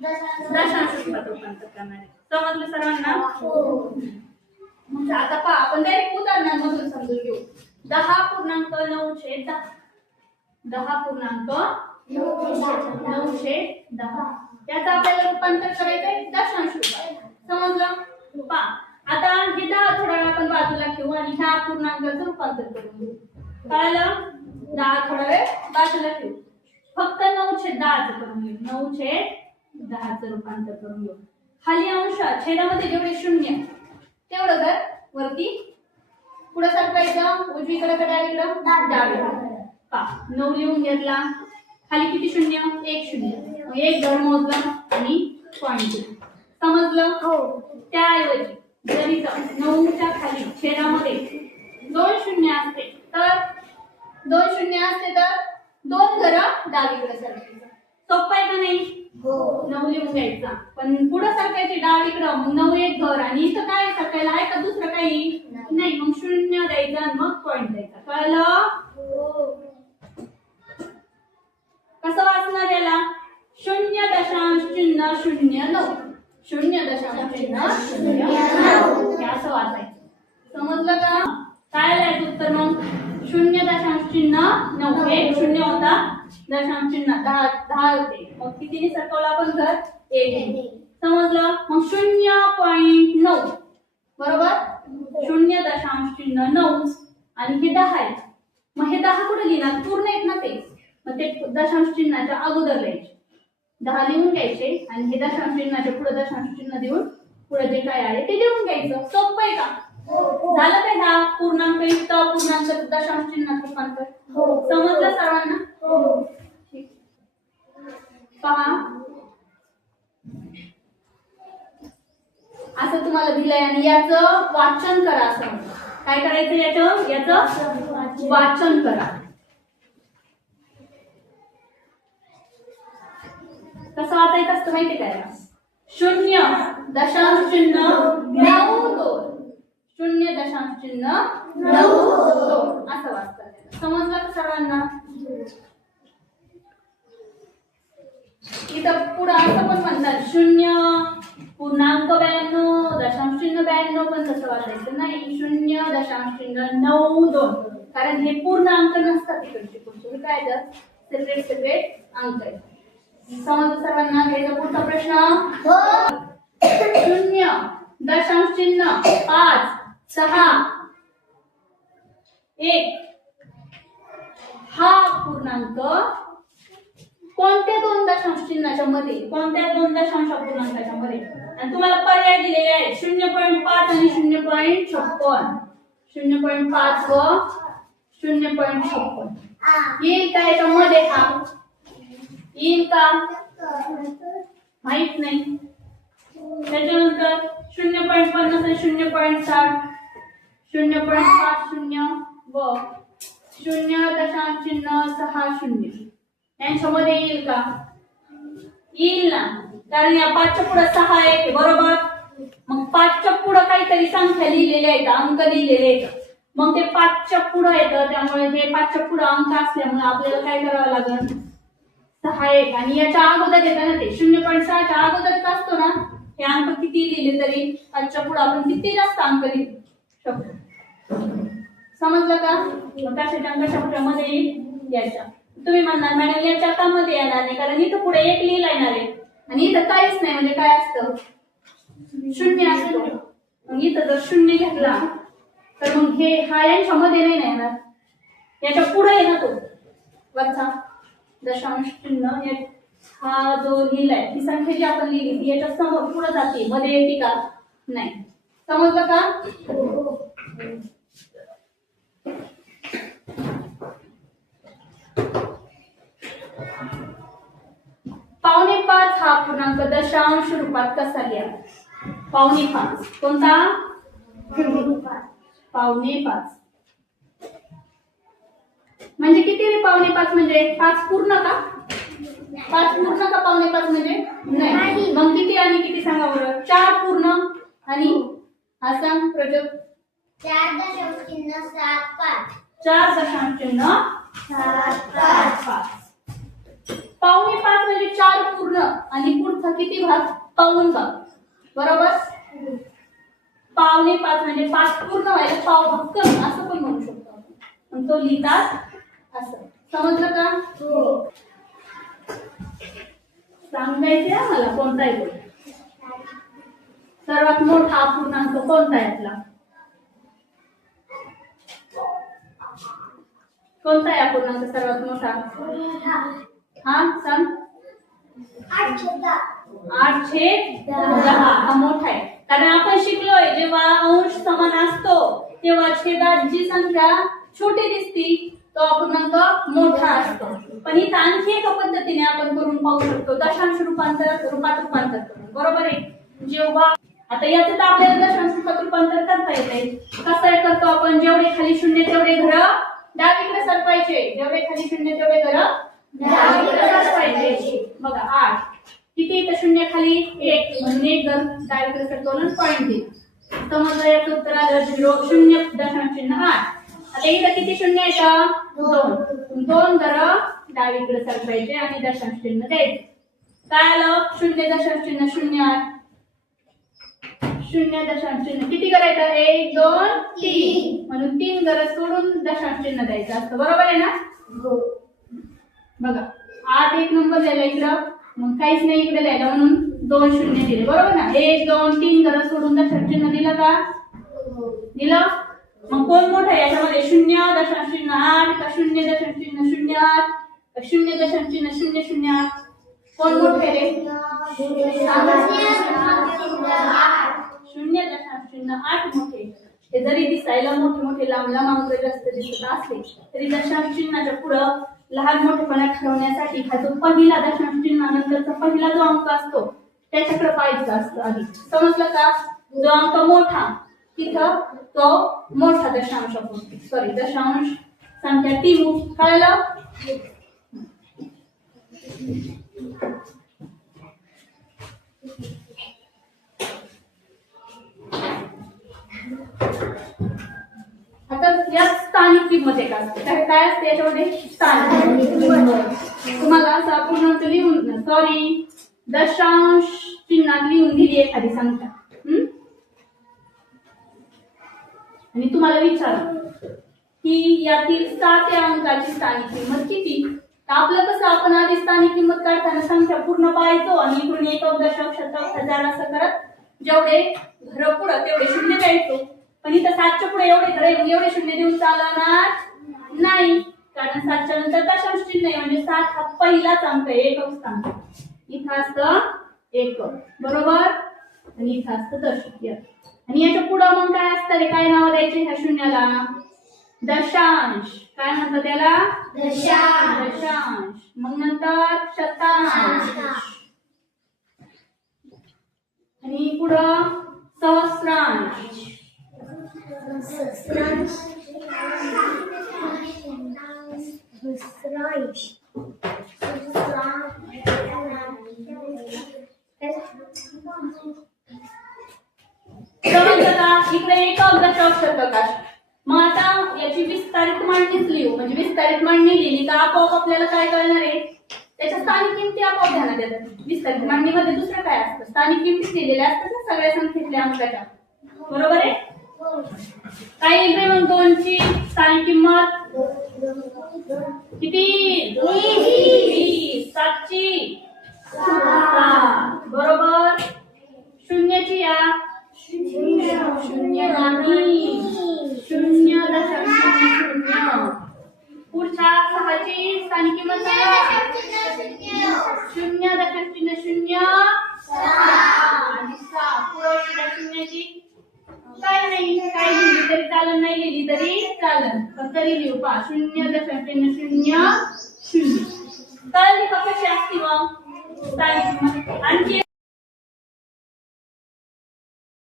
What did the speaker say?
दशांश रूपात रूपांतर करणार आहे. समजलं सर्वांना? मग आता पहा आपण डायरेक्ट उदाहरणांमधून समजून घेऊ. 10.910 10.910 त्याचं आपल्याला रूपांतर करायचंय दशांश रूपात. समजलं? पहा आता हे 10 थोडा वेळ आपण बाजूला ठेवू आणि ह्या पूर्णांकाचं रूपांतर करून घेऊ. कळलं? 10 थोडा वेळ बाजूला ठेवू. फक्त 9/10 करून घेऊ. 9/10 रूपांतर करून घेऊ. खाली अंश छेदामध्ये जेवढे शून्य तेवढं कर वरती पुढे सरकायचं उजवीकडे का डावीकडे डावीकडे. पहा 9 लिहून घेतला. खाली किती शून्य? 1 शून्य. मग एक धड मोजला आणि पॉइंट दिला. समजलं? त्याऐवजी जर इथं 9च्या खाली छेदामध्ये 2 शून्य असते तर 2 शून्य असते तर 2 घरं डावीकडे सरकायचं. सोपं आहे का नाही? 9 लिहून घ्यायचा पण पुढे सरकायचे डावीकडे. मग 9 एक घर आणि इथं काय सरकायला आहे का दुसरं काही नाही. मग शून्य द्यायचं आणि मग पॉइंट द्यायचा. कळलं? कसं वाचणार याला? 0.009 0.009 असं वाचायचं. समजलं का? काय लिहायचं उत्तर मग? 0.9 एक शून्य होता दशांश चिन्ह 10 होते. मग कितीने सरकवलं आपण घर? 1. समजलं? मग 0.9 बरोबर 0.9 आणि हे 10 आहे. मग हे 10 कुठे लिहिणार? पूर्ण आहेत ना ते. मग ते दशांश चिन्हाच्या अगोदर लिहायचे. 10 लिहून घ्यायचे आणि हे दशांश चिन्हाच्या पुढे दशांश चिन्ह देऊन पुढे जे काय आहे ते लिहून घ्यायचं. सोपं आहे का? झालं काय? हा पूर्णांक युक्त पूर्णांक दशांश चिन्हात रूपांतर. समजलं सर्वांना? पहा असं तुम्हाला दिलंय आणि याचं वाचन करा. असं काय करायचं? याचं वाचन करा. कसं वाचायचं असतं माहिती काय? 0.9 0.9 असं वाचतात. समजलं का सर्वांना? इथं पुढे असं पण म्हणतात 0.92 दशांश चिन्ह 92 पण तसं वाचायचं नाही. 0.92 कारण हे पूर्ण अंक नसतात. इकडचे पुढचे काय तर सेपरेट अंक आहेत. समजलं सर्वांना? घ्यायचा पुढचा प्रश्न. 0.561 हा पूर्णांक कोणत्या 2 दशांश चिन्हाच्या मध्ये? कोणत्या 2 दशांश पूर्णांकाच्या मध्ये? आणि तुम्हाला पर्याय दिलेले आहेत 0.5 आणि 0.56. 0.5 व 0.56 येईल का याच्यामध्ये? हा येईल का? माहित नाही. त्याच्यानंतर 0.50 आणि 0.60 0.50 व 0.60 यांच्यामध्ये येईल का? येईल ना. कारण या 5च्या पुढे 6 आहे बरोबर. मग 5च्या पुढे काहीतरी संख्या लिहिलेल्या आहेत, अंक लिहिलेले आहेत. मग ते 5च्या पुढे येतं. त्यामुळे हे 5च्या पुढे अंक असल्यामुळे आपल्याला काय करावं लागेल? 6 आणि याच्या अगोदर येतं ना ते 0.6च्या अगोदरच असतो ना. हे अंक किती लिहिले तरी 5च्या पुढे आपण किती जास्त अंक लिहू शकतो. समजलं का? मग कशाच्या अंकाच्या मध्ये येईल? याच्या. तुम्ही म्हणणार मॅडम याच्या का मध्ये येणार नाही कारण इथं पुढे 1 लिहिला येणार आहे आणि इथं काहीच नाही. म्हणजे काय असतं? 0 असतो. मग इथं जर 0 घेतला तर मग हे हा यांच्या मध्ये नाही येणार. याच्या पुढे आहे ना तो वरचा दशांश चिन्ह. हा जो लिहिलाय ही संख्या जी आपण लिहिली ती याच्या समोर पुढे जाते, मध्ये येते का? नाही. समजलं का? 5.25 हा पूर्णांक दशांश रूपात कसा लिहायचा? 5.25 कोणता? 5.25 म्हणजे किती? 5.25 म्हणजे 5 पूर्ण का? 5 पूर्ण का 5.25 म्हणजे? नाही. मग किती आणि किती सांगा बरं? 4 पूर्ण आणि हा सांग प्रजोग. 4.75 4.75 5.25 म्हणजे 4 पूर्ण आणि पुढचा मोठा किती भाग? पाऊण भाग. बरोबर. पावणे 5 म्हणजे 5 पूर्ण व्हायला पाव भाग कमी असं पण म्हणू शकतो आपण. पण तो लिहितात असं. समजलं का? हो. सांगायचं मला कोणता आहे तो सर्वात मोठा अपूर्णांक कोणता आहे आपला? कोणता आहे अपूर्णांक सर्वात मोठा? हा सांग. 8/10 हा मोठा आहे. कारण आपण शिकलोय जेव्हा अंश समान असतो तेव्हा छेदात जी संख्या छोटी दिसती तो अपूर्णांक मोठा असतो. पण इथं आणखी एका पद्धतीने आपण करून पाहू शकतो दशांश रूपात रूपांतर करून. बरोबर आहे. जेव्हा आता याचं तर आपल्याला दशांश रूपात रूपांतर करता येते. कसं करतो आपण? जेवढे खाली शून्य तेवढे घर डावीकडे सरकवायचे. जेवढे खाली शून्य तेवढे घर डावीकडे सरकवायचे. बघा 8 किती तर शून्य खाली 1 म्हणून एक घर डावीकडे सरकवलं पॉइंट दिला. समजलं? याचं उत्तर आलं 0.8. आता इथं किती शून्य आहेत? 2 घर डावीकडे सरकवायचे आणि दशांश चिन्ह द्यायचे. काय आलं? 0.08 0.3 किती करायचं? 1 2 3 म्हणून 3 घर सोडून दशांश चिन्ह द्यायचं असतं. बरोबर आहे ना? हो. बघा 8 एक नंबर लिहिला इकडं मग काहीच नाही इकडे लिहिला म्हणून 2 शून्य दिले. बरोबर ना? 1 2 3 घर सोडून दशांश चिन्ह दिलं का? दिलं. मग कोण मोठं आहे याच्यामध्ये? 0.08 का 0.08 का 0.008? कोण मोठं आहे रे? 0.08 मोठे. हे जरी दिसायला मोठे मोठे लांब लांब अंक जास्त दिसत असले तरी दशांश चिन्हाच्या पुढं लहान मोठेपणा ठरवण्यासाठी हा जो पहिला दशांश चिन्हानंतरचा पहिला जो अंक असतो त्याच्याकडे पाहायचं असतं आधी. समजलं का? जो अंक मोठा तिथं तो मोठा दशांश सॉरी दशांश संख्या ती कळलं? आता या स्थानिक किंमत एक असते. काय असते याच्यामध्ये? स्थानिक किंमत. तुम्हाला असं अपूर्णांक लिहून सॉरी दशांश चिन्हात लिहून दिली एखादी संख्या आणि तुम्हाला विचारलं की यातील 7 या अंकाची स्थानिक किंमत किती? तर आपलं कसं आपण आधी स्थानिक किंमत काढताना संख्या पूर्ण पाहायचो आणि इकडून एकक दशक शतक हजार असं करत जेवढे घर पुढं तेवढे शून्य द्यायचो. पण इथं 7च्या पुढे एवढे शून्य देऊन चालणार नाही. कारण 7च्या नंतर दशांश चिन्ह आहे म्हणजे 7 हा पहिलाच अंक आहे एकक स्थान. इथं असतं एकक. बरोबर. आणि इथं असतं दशक. आणि याच्या पुढं मग काय असतं रे? काय नाव द्यायचे ह्या शून्याला? दशांश. काय म्हणतात त्याला? दशांश. मग नंतर शतांश आणि पुढं सहस्रांश. इकडे एकक दशक शतकाश. मग आता याची विस्तारित मांडणीच लिहू. म्हणजे विस्तारित मांडणी लिहिली का आपोआप आपल्याला काय कळणार आहे? त्याच्या स्थानिक किमती आपोआप ध्यानात येतात. विस्तारित मांडणीमध्ये दुसरं काय असतं? स्थानिक किमती दिलेल्या असतात ना सगळ्या संख्येतल्या अंकाच्या. बरोबर आहे? काय येईल रे मग 2 ची स्थानिक किंमत किती? 20. 7 ची 7. बरोबर. 0 ची या 0 नाही 0.0. पुढच्या 6 ची स्थानिक किंमत 0.006. आणि 6 पुढच्या शून्याची काय नाही. काय लिहिली तरी चालन नाही लिहिली तरी चालन पण तरी लिहू पहा 0.00. कळली का कशी असती मग स्थानिक किंमत? आणखी